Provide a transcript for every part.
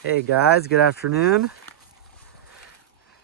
Hey guys, good afternoon.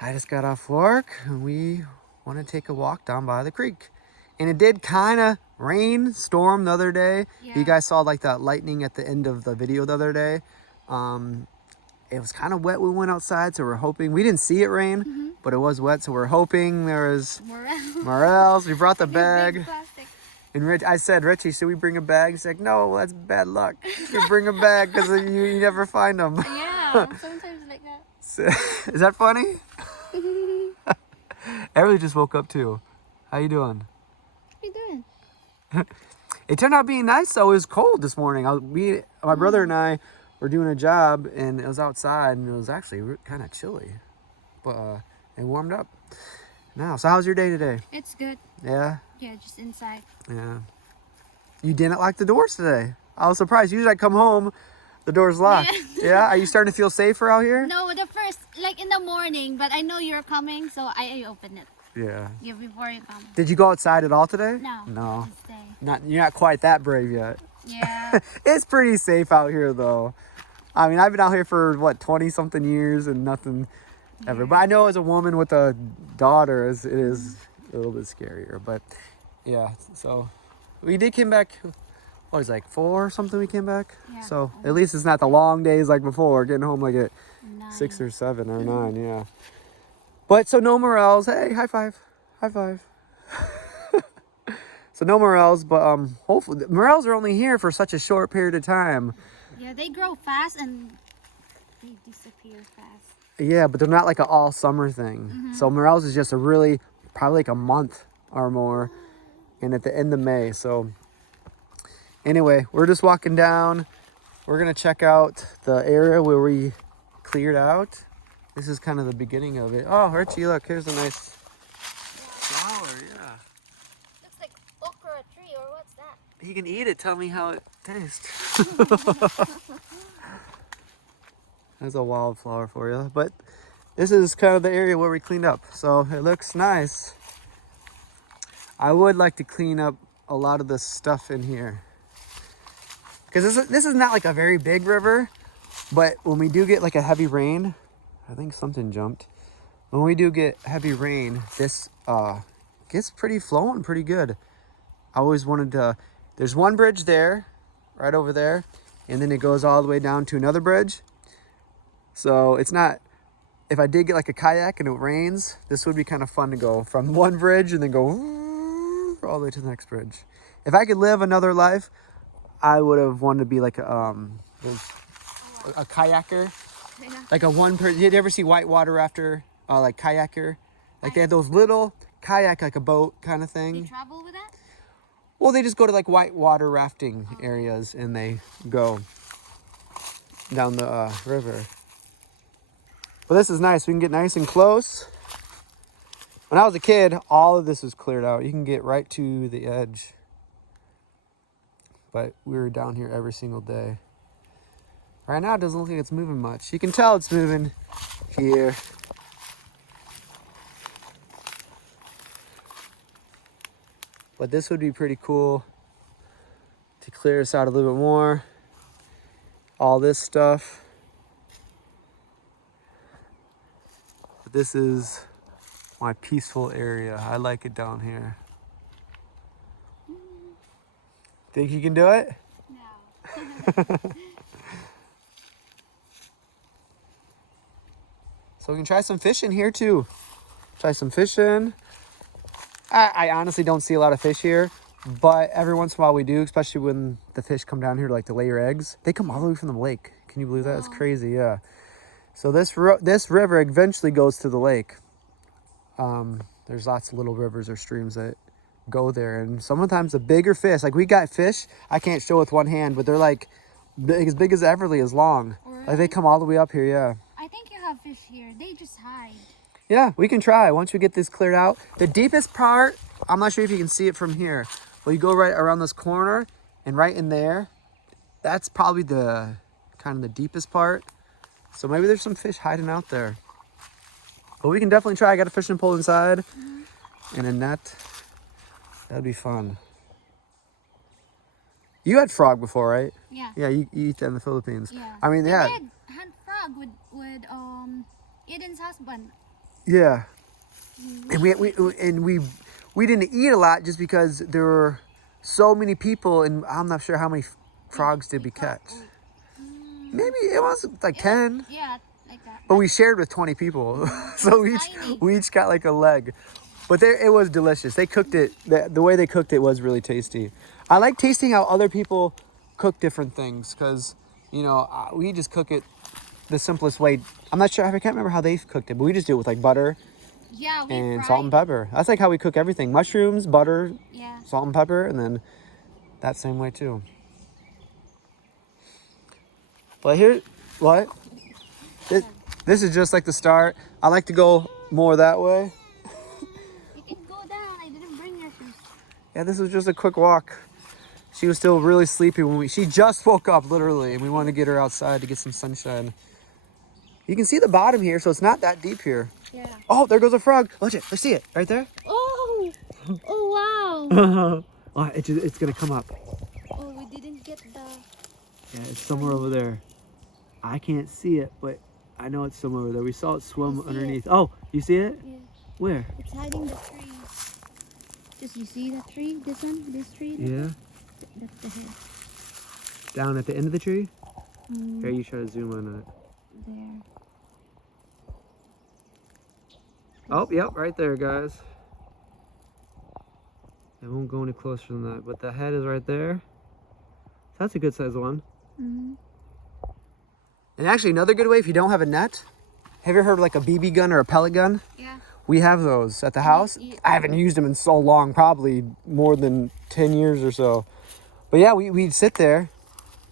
I just got off work and we want to take a walk down by the creek. And it did kind of rain, storm the other day. Yeah. You guys saw like that lightning at the end of the video the other day. It was kind of wet when we went outside, so we're hoping, we didn't see it rain, but it was wet, so we're hoping there was morels. We brought the bag. And I said, Richie, should we bring a bag? He's like, no, that's bad luck. You bring a bag because you never find them. Yeah, sometimes like that. So, is that funny? Everly just woke up too. How you doing? What are you doing? It turned out being nice though. It was cold this morning. My brother and I were doing a job and it was outside and it was actually kind of chilly, but it warmed up now. So how's your day today? It's good. Yeah. Yeah, just inside. Yeah. You didn't lock the doors today. I was surprised. Usually I come home, the door's locked. Yeah. Are you starting to feel safer out here? No, the first, like in the morning, but I know you're coming, so I opened it. Yeah. Yeah, before you come. Did you go outside at all today? No. No. Just stay. You're not quite that brave yet. Yeah. It's pretty safe out here though. I mean, I've been out here for what, 20 something years and nothing ever. But I know as a woman with a daughter, it is a little bit scarier. But yeah, so we did came back. What was it, like 4 or something? We came back. Yeah. So at least it's not the long days like before. Getting home like at 9. 6 or 7 or 9. Yeah. But so no morels. Hey, high five, high five. So no morels, but hopefully the morels are only here for such a short period of time. Yeah, they grow fast and they disappear fast. Yeah, but they're not like an all summer thing. So morels is just probably like a month or more, and at the end of May. So anyway, we're just walking down. We're gonna check out the area where we cleared out. This is kind of the beginning of it. Oh, Richie, look, here's a nice flower. Yeah. Looks like okra tree, or what's that? You can eat it. Tell me how it tastes. There's a wildflower for you. But this is kind of the area where we cleaned up. So it looks nice. I would like to clean up a lot of the stuff in here. Because this is not like a very big river. But when we do get like a heavy rain, I think something jumped. When we do get heavy rain, this gets pretty flowing pretty good. I always wanted to, there's one bridge there, right over there. And then it goes all the way down to another bridge. So it's not, if I did get like a kayak and it rains, this would be kind of fun to go from one bridge and then go all the way to the next bridge. If I could live another life, I would have wanted to be like a kayaker. Yeah. Like a one person, did you ever see whitewater rafter, like kayaker? Like they have those little kayak, like a boat kind of thing. They travel with that? Well, they just go to like whitewater rafting areas and they go down the river. But this is nice. We can get nice and close. When I was a kid, all of this was cleared out. You can get right to the edge. But we were down here every single day. Right now, it doesn't look like it's moving much. You can tell it's moving here. But this would be pretty cool to clear us out a little bit more. All this stuff. But this is my peaceful area. I like it down here. Think you can do it? No. So we can try some fishing here too. Try some fishing. I honestly don't see a lot of fish here, but every once in a while we do, especially when the fish come down here like to lay your eggs. They come all the way from the lake. Can you believe that? It's crazy, yeah. So this river eventually goes to the lake. There's lots of little rivers or streams that go there, and sometimes the bigger fish, like we got fish, I can't show with one hand, but they're like as big as Everly is long. Really? Like they come all the way up here, yeah. I think you have fish here. They just hide. Yeah, we can try once we get this cleared out. The deepest part, I'm not sure if you can see it from here, but you go right around this corner and right in there, that's probably the kind of the deepest part. So maybe there's some fish hiding out there. But we can definitely try. I got a fishing pole inside and a net. That'd be fun. You had frog before, right? Yeah. Yeah, you eat that in the Philippines. Yeah. I mean, We yeah. did hunt frog. frog with Eden's husband. Yeah. And we didn't eat a lot just because there were so many people, and I'm not sure how many frogs did we catch. Maybe it was like 10. Yeah, like that. But we shared with 20 people, so we each got like a leg. But it was delicious. They cooked it. The way they cooked it was really tasty. I like tasting how other people cook different things because, you know, we just cook it the simplest way. I'm not sure. I can't remember how they cooked it, but we just do it with like butter. Yeah, And salt and pepper. That's like how we cook everything. Mushrooms, butter, salt and pepper, and then that same way too. But here, what? This is just like the start. I like to go more that way. You can go down. I didn't bring your shoes. Yeah, this was just a quick walk. She was still really sleepy when she just woke up literally, and we wanted to get her outside to get some sunshine. You can see the bottom here, so it's not that deep here. Yeah. Oh, there goes a frog. Watch it. Let's see it right there. Oh! Oh, wow. Oh, it's going to come up. Oh, we didn't get the... Yeah, it's somewhere over there. I can't see it, but I know it's somewhere over there. We saw it swim underneath. Oh, you see it? Yeah. Where? It's hiding the tree. Just you see that tree? This one? This tree? Yeah. That's the head. Down at the end of the tree? Here, you try to zoom in on it. There. Oh, yep, right there, guys. I won't go any closer than that, but the head is right there. So that's a good size one. Mm-hmm. And actually, another good way if you don't have a net, have you ever heard of like a BB gun or a pellet gun? Yeah. We have those at the house. I haven't used them in so long, probably more than 10 years or so. But yeah, we'd sit there,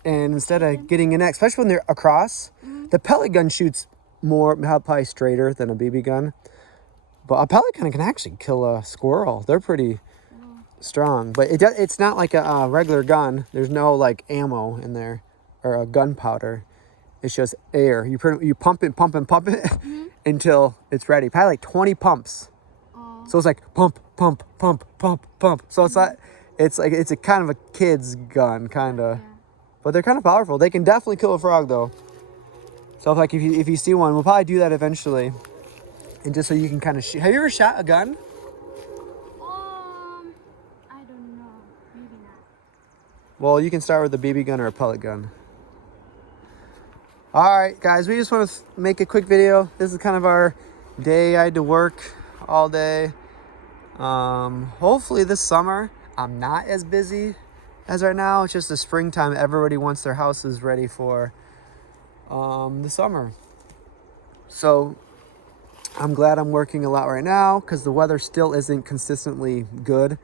and instead of getting a net, especially when they're across, the pellet gun shoots more, probably straighter than a BB gun. But a pellet gun can actually kill a squirrel. They're pretty strong. But it's not like a regular gun. There's no like ammo in there or a gunpowder. It's just air. You pump it until it's ready. Probably like 20 pumps. So it's like pump, pump, pump, pump, pump. So it's like it's a kind of a kid's gun, kind of. Yeah. But they're kind of powerful. They can definitely kill a frog though. So if you see one, we'll probably do that eventually. And just so you can kind of shoot. Have you ever shot a gun? I don't know. Maybe not. Well, you can start with a BB gun or a pellet gun. All right, guys, we just want to make a quick video. This is kind of our day. I had to work all day. Hopefully this summer, I'm not as busy as right now. It's just the springtime. Everybody wants their houses ready for the summer. So I'm glad I'm working a lot right now because the weather still isn't consistently good.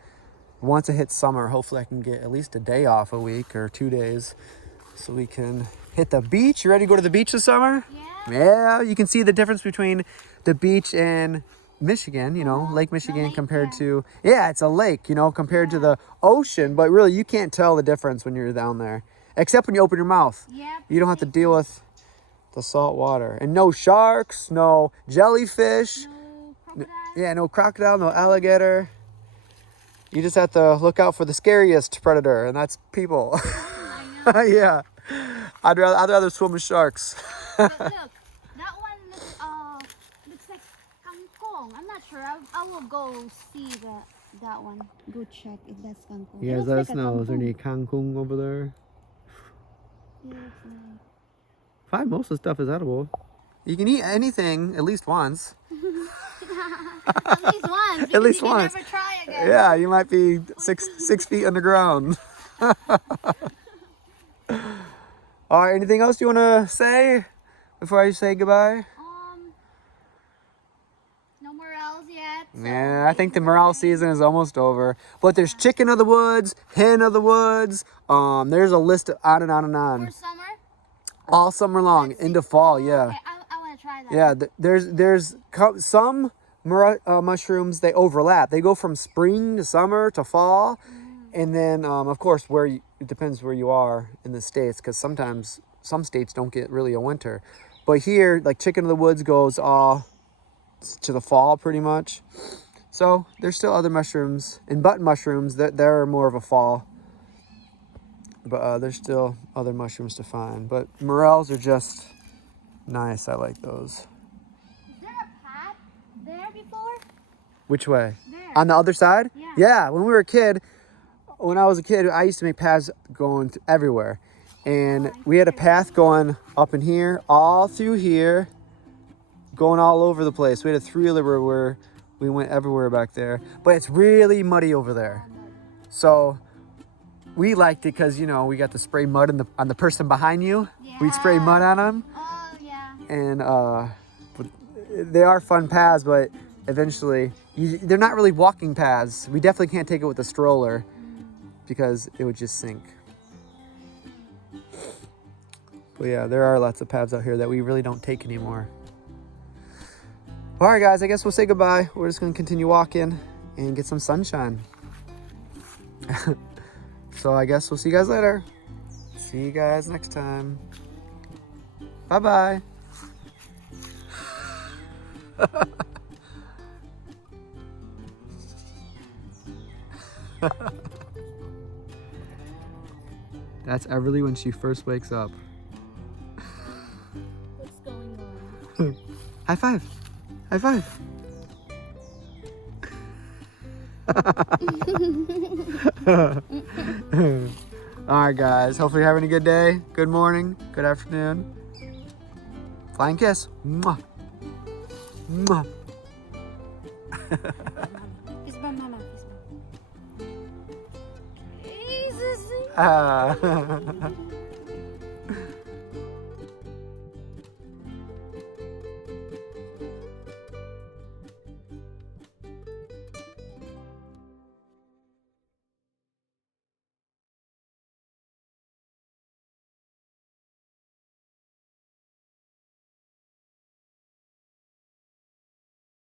Once it hits summer, hopefully I can get at least a day off a week or 2 days so we can hit the beach. You ready to go to the beach this summer? Yeah. Yeah, you can see the difference between the beach and Michigan, you know, Lake Michigan compared to, it's a lake, you know, compared to the ocean. But really, you can't tell the difference when you're down there, except when you open your mouth. Yeah. You don't have to deal with the salt water. And no sharks, no jellyfish. No crocodile. Yeah, no crocodile, no alligator. You just have to look out for the scariest predator, and that's people. I know. Yeah. I'd rather swim with sharks. But look, that one looks like kangkong. I'm not sure. I will go see that one. Go check if that's kangkong. Yeah, let us know. Is there any kangkong over there? Yeah, it's nice. Probably most of the stuff is edible. You can eat anything at least once. At least once. At least once. Never try again. Yeah, you might be six feet underground. All right, anything else you want to say before I say goodbye? No morels yet. So Yeah, I think the morel season is almost over. But there's chicken of the woods, hen of the woods. There's a list of on and on and on. For summer? All summer long, into fall, yeah. Okay, I want to try that. Yeah, there's some mushrooms, they overlap. They go from spring to summer to fall. And then, of course, it depends where you are in the States, because sometimes some states don't get really a winter. But here, like chicken of the woods goes all to the fall pretty much. So there's still other mushrooms. And button mushrooms, they're more of a fall. But there's still other mushrooms to find. But morels are just Nice, I like those. Is there a path there before? Which way? There. On the other side? Yeah. Yeah, when I was a kid, I used to make paths going everywhere. And we had a path going up in here, all through here, going all over the place. We had a three-wheeler where we went everywhere back there. But it's really muddy over there. So we liked it because, you know, we got to spray mud on the person behind you. Yeah. We'd spray mud on them. Oh, yeah. And but they are fun paths, but eventually they're not really walking paths. We definitely can't take it with a stroller because it would just sink. But yeah, there are lots of paths out here that we really don't take anymore. All right, guys, I guess we'll say goodbye. We're just gonna continue walking and get some sunshine. So I guess we'll see you guys later. See you guys next time. Bye-bye. That's Everly when she first wakes up. What's going on? High five. High five. All right, guys. Hopefully you're having a good day, good morning, good afternoon. Flying kiss. Mwah. Mwah. Kiss my mama. Kiss my mama. Ah.